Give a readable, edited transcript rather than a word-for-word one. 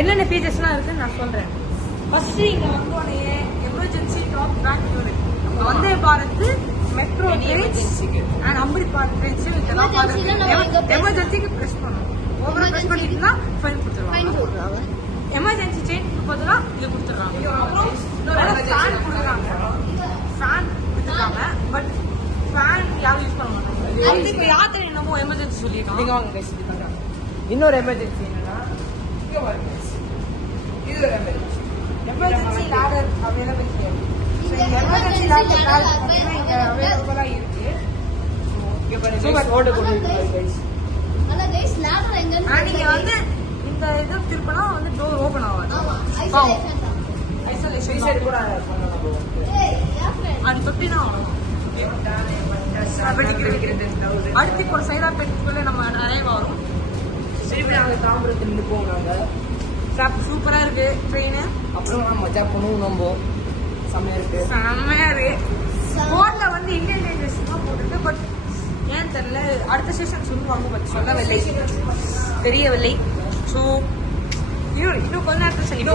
என்னென்ன ஃபீச்சர்ஸ்லாம் இருக்குன்னு நான் சொல்றேன். ஃபர்ஸ்ட் இங்க வந்தோடனே emergency talkback unit, Vande Bharat, metro trains and Amrit Bharat trains இதெல்லாம் பார்த்து எமர்ஜென்சிக்கு ப்ரெஸ் பண்ணணும். ஓவரா ப்ரெஸ் பண்ணிட்டுனா ஃபைன் கொடுத்துருவாங்க. எமர்ஜென்சி செயின்க்கு பதிலாக இது கொடுத்துருவாங்க. அப்புறம் ஃபேன் கொடுக்குறாங்க. ஃபேன் கொடுத்துருக்காங்க. பட் ஃபேன் யாரும் யூஸ் பண்ண மாட்டாங்க. இப்போ யாத்திரை என்னமோ எமர்ஜென்சி சொல்லியிருக்காங்க. நீங்க வாங்க கைஸ் பண்றாங்க. இன்னொரு எமர்ஜென்சி என்னன்னா இங்க பாருங்க. இது ஒரு emergency ladder available here. Emergency ladder இங்க அவைலபிளா இருக்கு. இங்க பாருங்க ஓட கொடுத்துருக்காங்க கைஸ். அத கைஸ் லேடர் எங்க நீங்க வந்து இந்த இது திருப்பினா வந்து டோர் ஓபன் ஆகாது. ஐசோலேஷன் சைடு கூட பண்ணலாம். அது தொட்டினா அடுத்து இப்போ சைதாப்பேட்டுக்குள்ள நம்ம நிறைய வரும். சரி நாங்கள் தாம்பரத்தில் நிற்போம். நாங்கள் சூப்பராக இருக்கு ட்ரெயின். அப்புறம் மஜா பண்ணுவோம். நம்ம செம்மையா இருக்கு. செம்மையா இருக்கு. போர்டில் வந்து இந்தியன் ரயில்வேஸ் தான் போட்டுருக்கு. பட் ஏன் தெரியல, அடுத்த ஸ்டேஷன் சொல்லுவாங்க. பட் சொல்லவில்லை, தெரியவில்லை. ஸோ இன்னும் கொஞ்ச நேரத்தில் சரி.